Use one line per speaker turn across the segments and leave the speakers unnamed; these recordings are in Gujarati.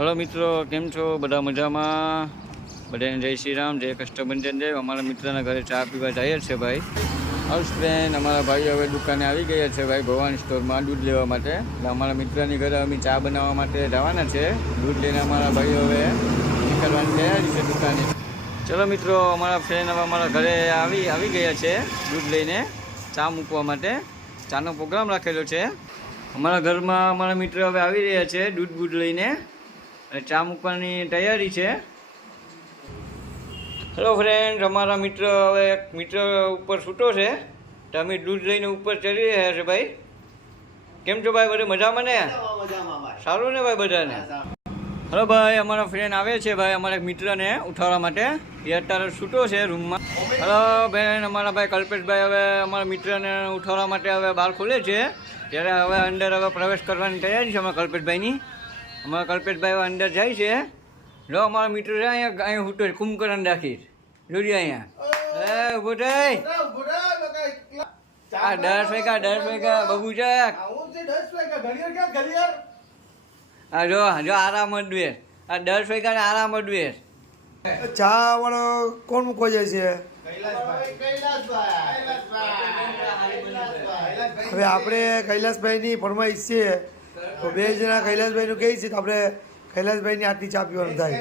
હલો મિત્રો, કેમ છો? બધા મજામાં? બધાને જય શ્રી રામ, જય કષ્ટભંજન જય અમારા મિત્રના ઘરે ચા પીવા જઈએ છે ભાઈ. હાઉસ ફ્રેન્ડ અમારા ભાઈ હવે દુકાને આવી ગયા છે ભાઈ ભવાની સ્ટોરમાં દૂધ લેવા માટે. એટલે અમારા મિત્રની ઘરે અમે ચા બનાવવા માટે જવાના છે. દૂધ લઈને અમારા ભાઈઓ હવે નીકળવાની તૈયારી છે દુકાને. ચલો મિત્રો, અમારા ફ્રેન્ડ હવે અમારા ઘરે આવી આવી ગયા છે દૂધ લઈને ચા મૂકવા માટે. ચાનો પ્રોગ્રામ રાખેલો છે. અમારા ઘરમાં અમારા મિત્ર હવે આવી રહ્યા છે દૂધ બૂધ લઈને. અને ચા મૂકવાની તૈયારી છે. હેલો ફ્રેન્ડ અમારા મિત્ર હવે એક મિત્ર ઉપર છૂટો છે. તો અમે દૂધ લઈને ઉપર ચડી રહ્યા છે ભાઈ. કેમ છો ભાઈ બધે મજામાં ને? સારું ને ભાઈ બધાને? હલો ભાઈ અમારા ફ્રેન્ડ આવે છે ભાઈ અમારા મિત્રને ઉઠાવવા માટે. એ અત્યારે છૂટો છે રૂમમાં હલો બેન અમારા ભાઈ કલ્પેશભાઈ હવે અમારા મિત્રને ઉઠાવવા માટે હવે બહાર ખોલે છે. ત્યારે હવે અંદર હવે પ્રવેશ કરવાની તૈયારી છે અમારા કલ્પેશભાઈની. અમારા કલ્પેશભાઈ અંદર જાય છે જો અમારા મિત્રો છે અહીંયા અહીંયા હુટો છે કુંભકરણ રાખીશ. જોડી અહીંયા. એ ઊભો થઈ. આ દસ વાગ્યા દસ વાગ્યા બબુ છે. આ જો જો આરામ જ દ્વેષ આ દસ વાગ્યા ને આરામ જ દ્વેષ
ચા વાળો કોણ મૂકો જાય છે? હવે આપણે કૈલાસભાઈની ફરમાઈશ છે તો બે જણા કૈલાસભાઈનું કહે છે તો આપણે કૈલાસભાઈની આટલી ચા પીવાનું થાય.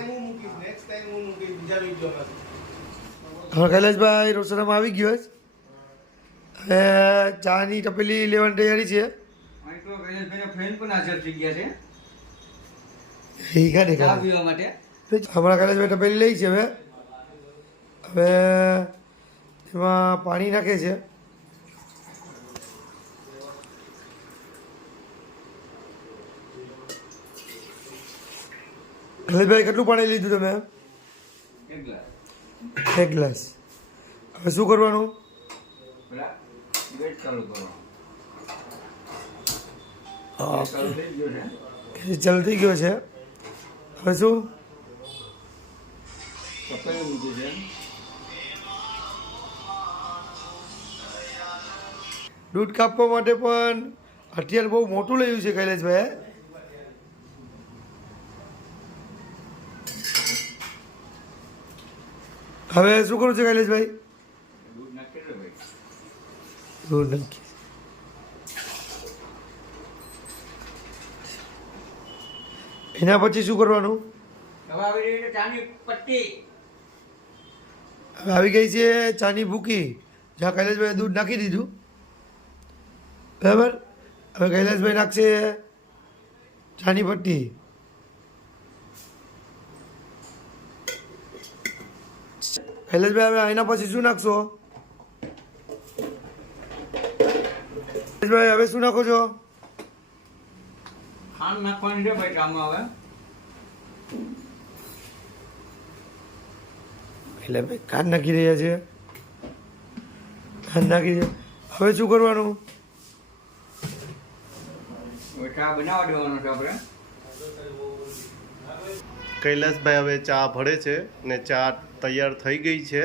હવે કૈલાસભાઈ રોસડામાં આવી ગયો છે? હવે ચાની ટપેલી લેવાની તૈયારી છે.
અહીં તો કૈલાસભાઈના ફ્રેન્ડ પણ હાજર થઈ ગયા છે.
એ કાઢે
ચા
કાઢે હમણાં કૈલાસભાઈ ટપેલી લઈ છે હવે. હવે એમાં પાણી નાખે છે. કૈલાસભાઈ કેટલું પાણી લીધું તમે?
એક ગ્લાસ.
હવે શું કરવાનું?
ચાલુ ગયો છે.
હવે શું? દૂધ કાપવા માટે પણ હથિયાર બહુ મોટું લઈ છે કૈલાસભાઈ હવે શું કરવું છે કૈલેશભાઈ?
દૂધ નાખી
એના પછી શું કરવાનું?
હવે આવી
ગઈ છે ચાની ભૂકી જ્યાં કૈલાસભાઈ દૂધ નાખી દીધું. બરાબર? હવે કૈલાસભાઈ નાખશે ચાની પટ્ટી. કૈલાસભાઈ હવે એના પછી શું નાખશો? ભાઈ હવે શું નાખો છો?
ખાંડ નાખવાની છે ભાઈ ચામાં હવે.
એટલે ભાઈ કાન નાખી રહ્યા છે. ખાંડ નાખી છે. હવે શું કરવાનું?
ચા બનાવવા દેવાનો છે આપણે.
કૈલાસભાઈ હવે ચા ભળે છે ને ચા તૈયાર થઈ ગઈ છે.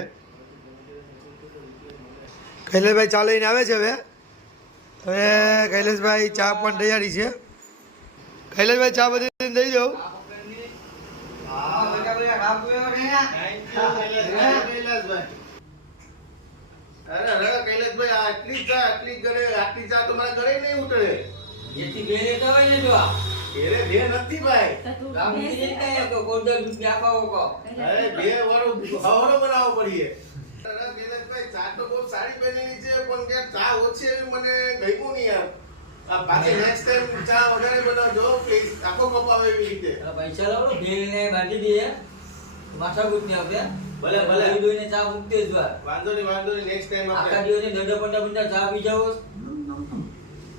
કૈલાસભાઈ ચા લઈને આવે છે હવે? હવે કૈલાસભાઈ ચા પણ તૈયારી છે. કૈલાસભાઈ ચા બધી દઈ દઉં.
અરે અરે કૈલાસભાઈ આટલી ચા આટલી ઘરે આટલી ચા તો મારા ઘરે નહીં ઉતરે.
એથી ને જો
ઘરે બે નથી ભાઈ.
ગામ જતા હોય તો કોડર દૂધ નાખવા કો
અરે બે વાળો હવરો બનાવો પડીએ. અરે કૈલાસભાઈ ચા તો બહુ સારી બનેલી છે પણ કે ચા ઓછી એવી મને ગઈમું નહીં યાર આ પાછી નેક્સ્ટ ટાઈમ ચા વધારે બનાવજો પ્લીઝ આખો કપ આવે એવી રીતે.
પૈસા લાવો ભેળ ને બાંધી દઈએ. માથા ગુટ ને આપણે.
ભલે, ભલે.
આવી દોઈને ચા મૂકતે જ વાર.
વાંધો નહીં વાંધો નહીં નેક્સ્ટ ટાઈમ
આખા
આપણે
દિવસે દડા પંડા પંડા ચા પી જાવ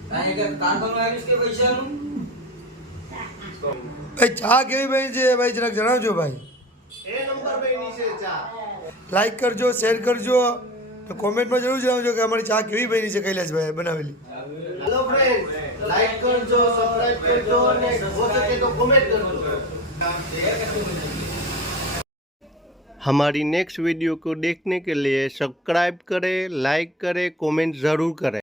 કાંઈ કે કારખાનું આવીશ કે પૈસાનું?
भाई चा के भाई जे भाई जरा जणा जो
भाई। ए नंबर पे नीचे
चा लाइक कर जो शेयर कर जो तो कमेंट में ज़रूर जणा जो के हमारी चा
केवी भाई नीचे कैलाश भाई बनावेली हेलो फ्रेंड्स लाइक कर जो सब्सक्राइब कर जो ने वो सके तो कमेंट कर हमारी नेक्स्ट वीडियो को देखने के लिए सब्सक्राइब करें लाइक करें कमेंट ज़रूर करें।